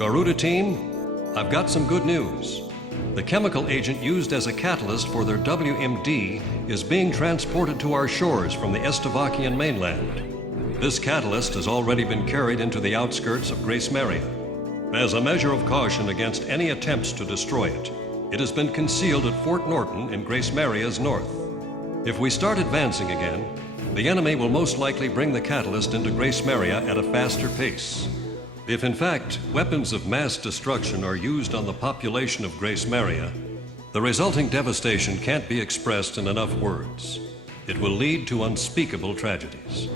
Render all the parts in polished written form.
Garuda team, I've got some good news. The chemical agent used as a catalyst for their WMD is being transported to our shores from the Estevakian mainland. This catalyst has already been carried into the outskirts of Grace Maria. As a measure of caution against any attempts to destroy it, it has been concealed at Fort Norton in Grace Maria's north. If we start advancing again, the enemy will most likely bring the catalyst into Grace Maria at a faster pace. If in fact weapons of mass destruction are used on the population of Grace Maria, the resulting devastation can't be expressed in enough words. It will lead to unspeakable tragedies.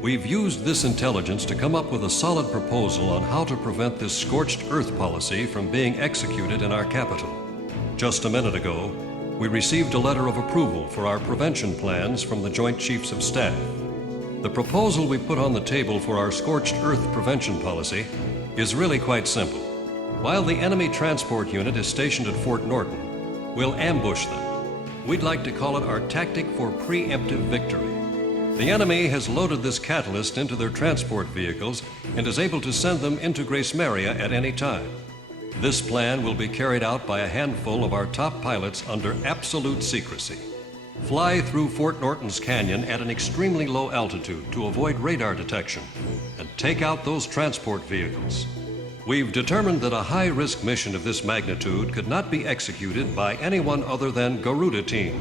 We've used this intelligence to come up with a solid proposal on how to prevent this scorched earth policy from being executed in our capital. Just a minute ago, we received a letter of approval for our prevention plans from the Joint Chiefs of Staff. The proposal we put on the table for our scorched earth prevention policy is really quite simple. While the enemy transport unit is stationed at Fort Norton, we'll ambush them. We'd like to call it our tactic for preemptive victory. The enemy has loaded this catalyst into their transport vehicles and is able to send them into Grace Maria at any time. This plan will be carried out by a handful of our top pilots under absolute secrecy. Fly through Fort Norton's canyon at an extremely low altitude to avoid radar detection and take out those transport vehicles. We've determined that a high-risk mission of this magnitude could not be executed by anyone other than Garuda team.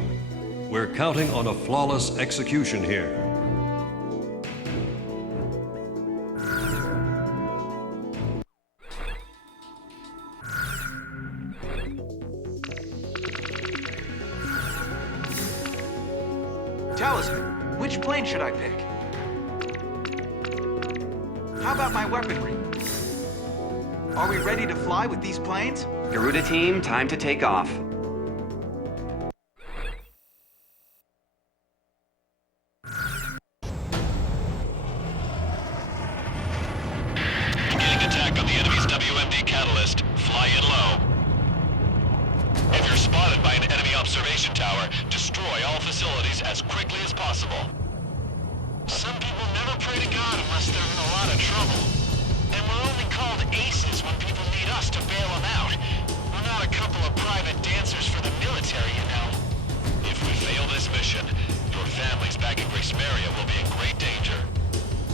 We're counting on a flawless execution here. Talisman, which plane should I pick? How about my weaponry? Are we ready to fly with these planes? Garuda team, time to take off. Beginning attack on the enemy's WMD catalyst. Fly in low. If you're spotted by an enemy observation tower, destroy all facilities as quickly as possible. Some people never pray to God unless they're in a lot of trouble. And we're only called aces when people need us to bail them out. We're not a couple of private dancers for the military, you know. If we fail this mission, your families back in Grace Maria will be in great danger.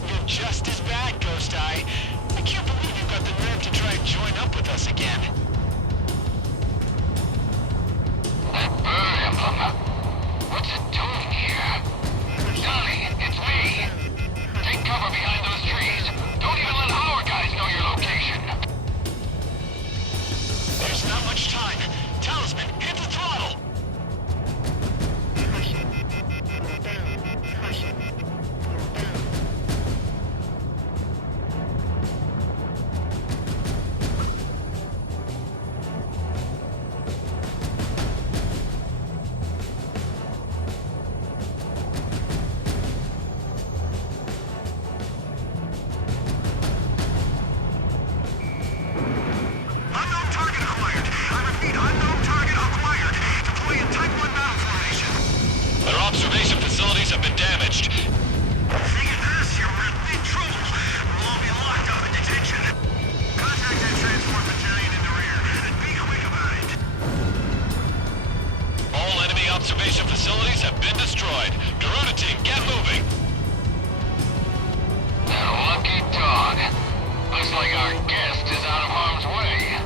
You're just as bad, Ghost Eye. I can't believe you got the nerve to try and join up with us again. That bird emblem. What's it doing here? Johnny, it's me. Take cover behind those trees. Don't even let our guys know your location. There's not much time. Talisman, hit the throttle! Observation facilities have been damaged. Figure this, you're in big trouble. We'll all be locked up in detention. Contact that transport battalion in the rear, and be quick about it. All enemy observation facilities have been destroyed. Garuda team, get moving. That lucky dog. Looks like our guest is out of harm's way.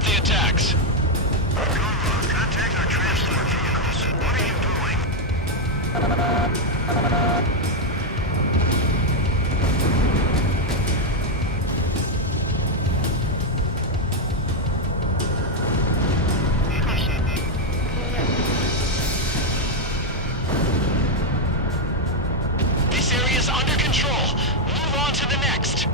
stop the attacks. Contact our transport vehicles. What are you doing? This area is under control. Move on to the next.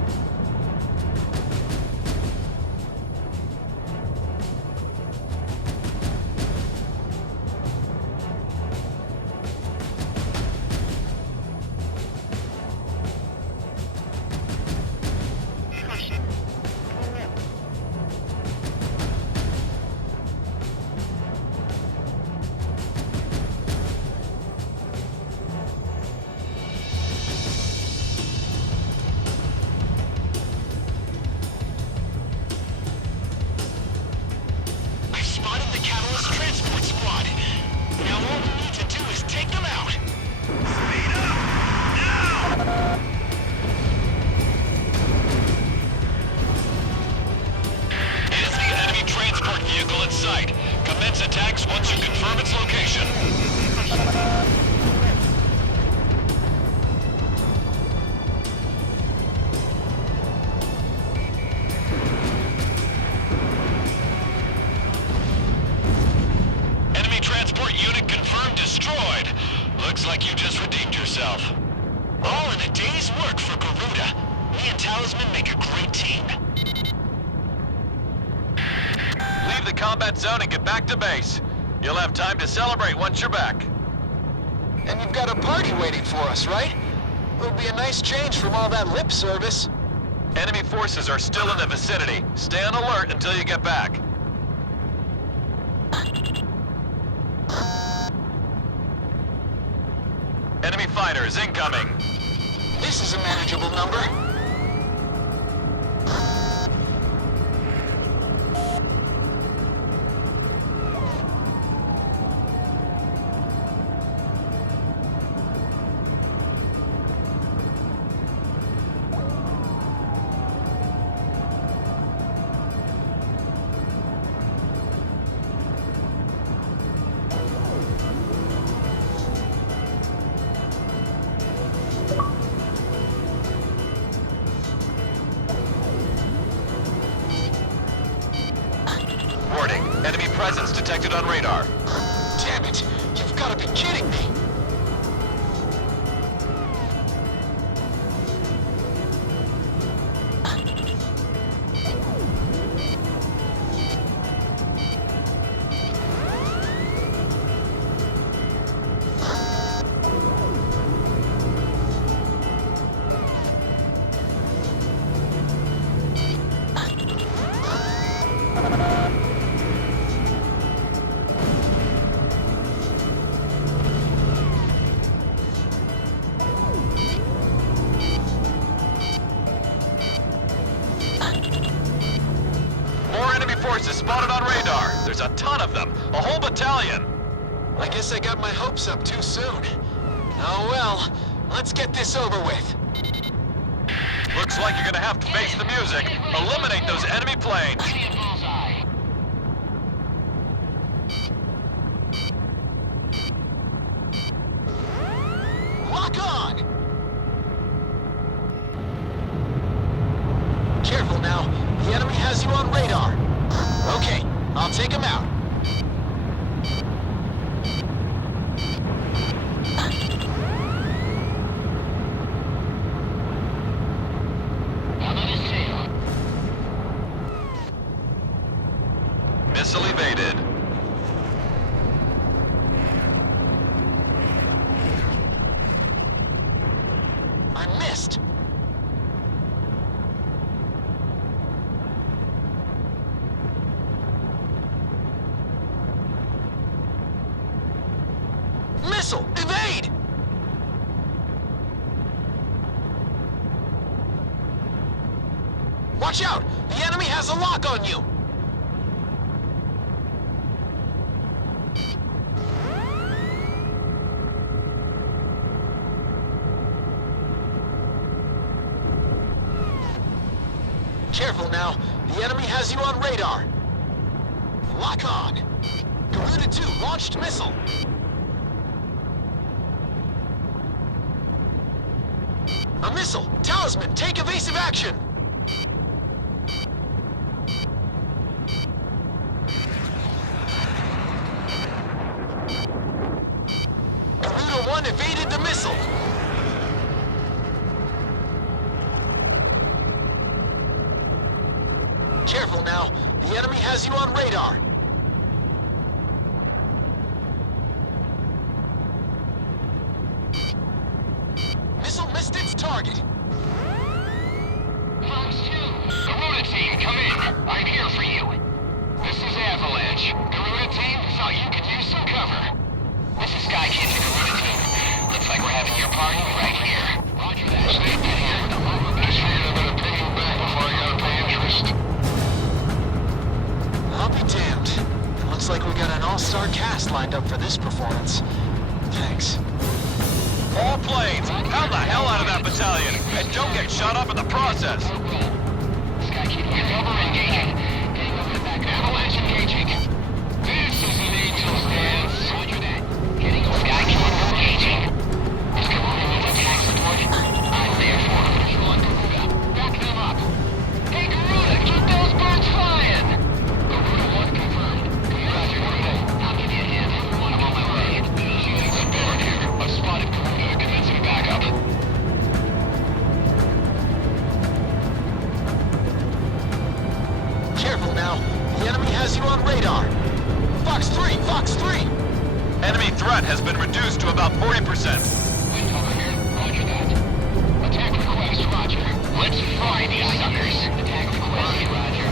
I've spotted the Catalyst Transport Squad. Now all we need to do is take them out. Speed up! Now! It is the enemy transport vehicle in sight. Commence attacks once you confirm its location. Enemy transport unit confirmed destroyed. Looks like you just redeemed yourself. All in a day's work for Garuda. Me and Talisman make a great team. Leave the combat zone and get back to base. You'll have time to celebrate once you're back. And you've got a party waiting for us, right? It'll be a nice change from all that lip service. Enemy forces are still in the vicinity. Stay on alert until you get back. Enemy fighters incoming. This is a manageable number. Warning, enemy presence detected on radar. Damn it! You've got to be kidding me! More enemy forces spotted on radar. There's a ton of them. A whole battalion. I guess I got my hopes up too soon. Oh well, let's get this over with. Looks like you're gonna have to face the music. Eliminate those enemy planes. See a bullseye. Lock on! Careful now. The enemy has you on radar. Okay, I'll take him out. Another sail. Missile evaded. I missed. Missile! Evade! Watch out! The enemy has a lock on you! Careful now. The enemy has you on radar. lock on. Garuda 2 launched missile. A missile! Talisman, take evasive action! Garuda 1 evaded the missile! Careful now, the enemy has you on radar. Missile missed its target. Fox 2, Garuda team, come in. I'm here for you. This is Avalanche. Garuda team, thought you could use some cover. This is Sky Kid to Garuda team. Looks like we're having your party right here. Roger that. Stay put here. Just figured I better pay you back before I gotta pay interest. I'll be damned. It looks like we got an all-star cast lined up for this performance. Thanks. All planes, pound the hell out of that battalion, and don't get shot up in the process. Sky Kid, we're over engaging. Getting over the back. Avalanche engaging. This is an angel's dance. Roger that. Getting over Sky Kid, engaging. Is Garuda need attack support? I'm there for him. Visual on Garuda. Back them up. Hey Garuda, keep those birds flying. Garuda 1 confirmed. Roger, Garuda. I'll give you a hand. I'm on my way. I'm bored here. I've spotted Garuda. Commencing backup. Careful now, the enemy has you on radar. Fox 3, Fox 3! Enemy threat has been reduced to about 40%. Wind over here. Roger that. Attack request, Roger. Let's fry these suckers. Attack request, Roger.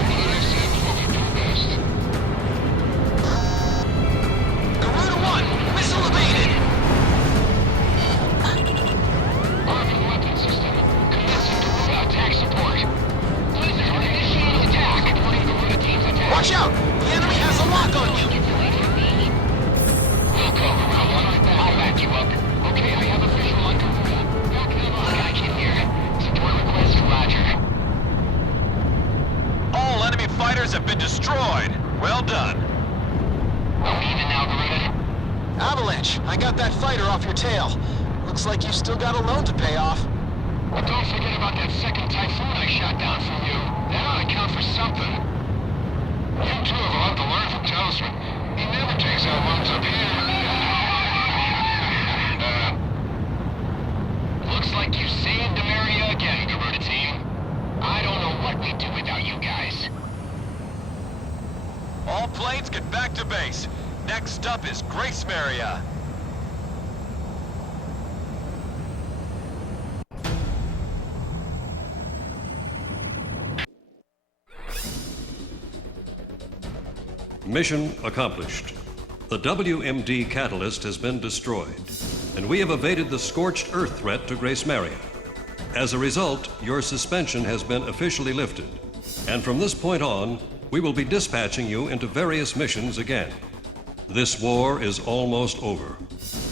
What we do best. Garuda 1, missile evaded! Arming weapon system. Commencing Garuda attack support. Blizzard, initiate attack. Supporting Garuda team's attack. Watch out! The enemy has a lock on you! We'll go, Garuda 1. I'll back you up. Okay, I have a visual on Garuda. Back them up. Sky Kid here. Support request, Roger. All enemy fighters have been destroyed. Well done. Are we even now, Garuda? Avalanche, I got that fighter off your tail. Looks like you still got a loan to pay off. But don't forget about that second Typhoon I shot down from you. That ought to count for something. You two have a lot to learn from Talisman. He never takes out loans up here. Looks like you saved Ameria again, Garuda team. I don't know what we'd do without you guys. All planes get back to base. Next up is Grace Maria. Mission accomplished. The WMD catalyst has been destroyed, and we have evaded the scorched earth threat to Grace Maria. As a result, your suspension has been officially lifted, and from this point on, we will be dispatching you into various missions again. This war is almost over.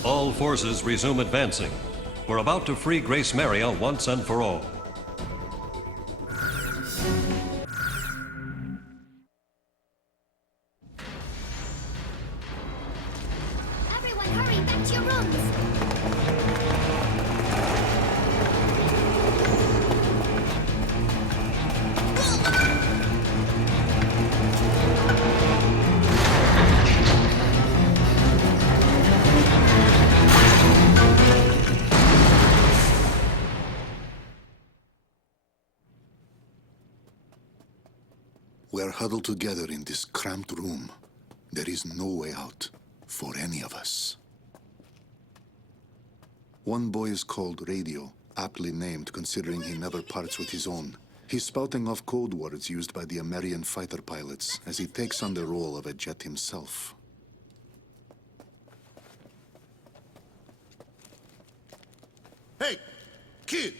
All forces resume advancing. We're about to free Grace Maria once and for all. Everyone hurry, back to your rooms! We are huddled together in this cramped room. There is no way out for any of us. One boy is called Radio, aptly named considering he never parts with his own. He's spouting off code words used by the American fighter pilots as he takes on the role of a jet himself. Hey, kid!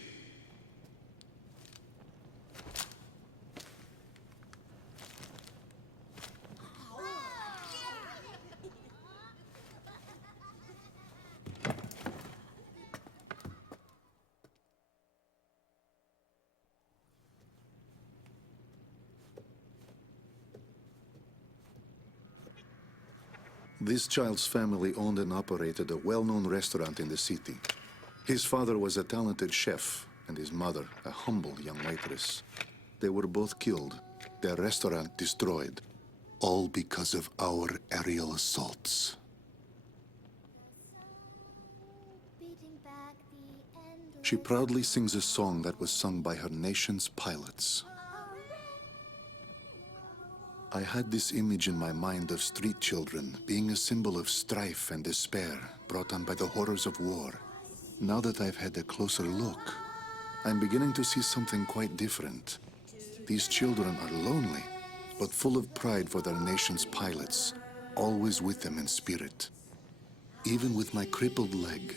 This child's family owned and operated a well-known restaurant in the city. His father was a talented chef, and his mother a humble young waitress. They were both killed, their restaurant destroyed, all because of our aerial assaults. She proudly sings a song that was sung by her nation's pilots. I had this image in my mind of street children being a symbol of strife and despair brought on by the horrors of war. Now that I've had a closer look, I'm beginning to see something quite different. These children are lonely, but full of pride for their nation's pilots, always with them in spirit. Even with my crippled leg,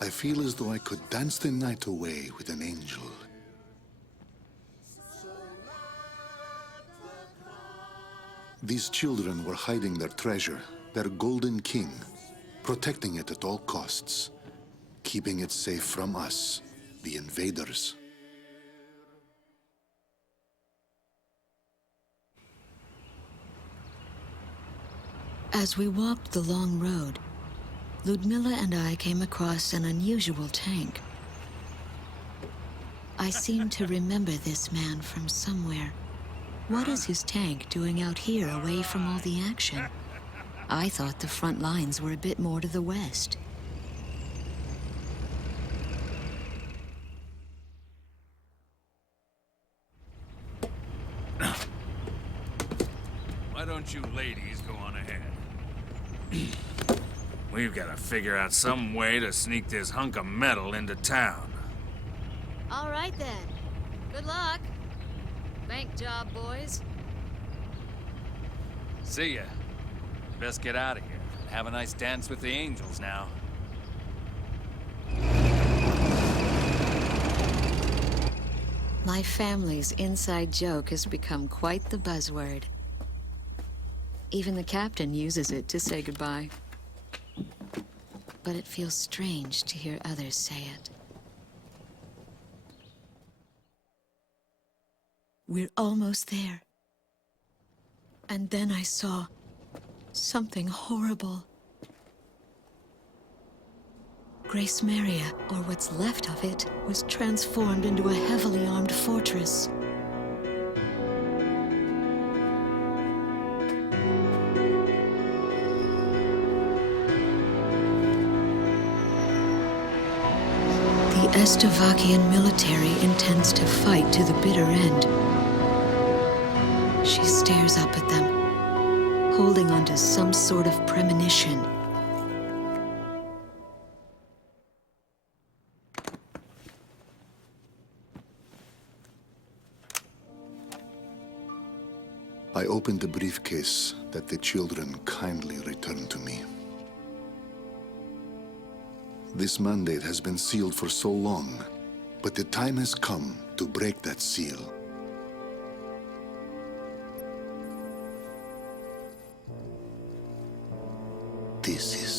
I feel as though I could dance the night away with an angel. These children were hiding their treasure, their golden king, protecting it at all costs, keeping it safe from us, the invaders. As we walked the long road, Ludmilla and I came across an unusual tank. I seem to remember this man from somewhere. What is his tank doing out here away from all the action? I thought the front lines were a bit more to the west. Why don't you ladies go on ahead? We've got to figure out some way to sneak this hunk of metal into town. All right then. Good luck. Bank job, boys. See ya. Best get out of here. Have a nice dance with the angels now. My family's inside joke has become quite the buzzword. Even the captain uses it to say goodbye. But it feels strange to hear others say it. We're almost there. And then I saw something horrible. Grace Maria, or what's left of it, was transformed into a heavily armed fortress. The Estavakian military intends to fight to the bitter end. She stares up at them, holding on to some sort of premonition. I opened the briefcase that the children kindly returned to me. This mandate has been sealed for so long, but the time has come to break that seal. This is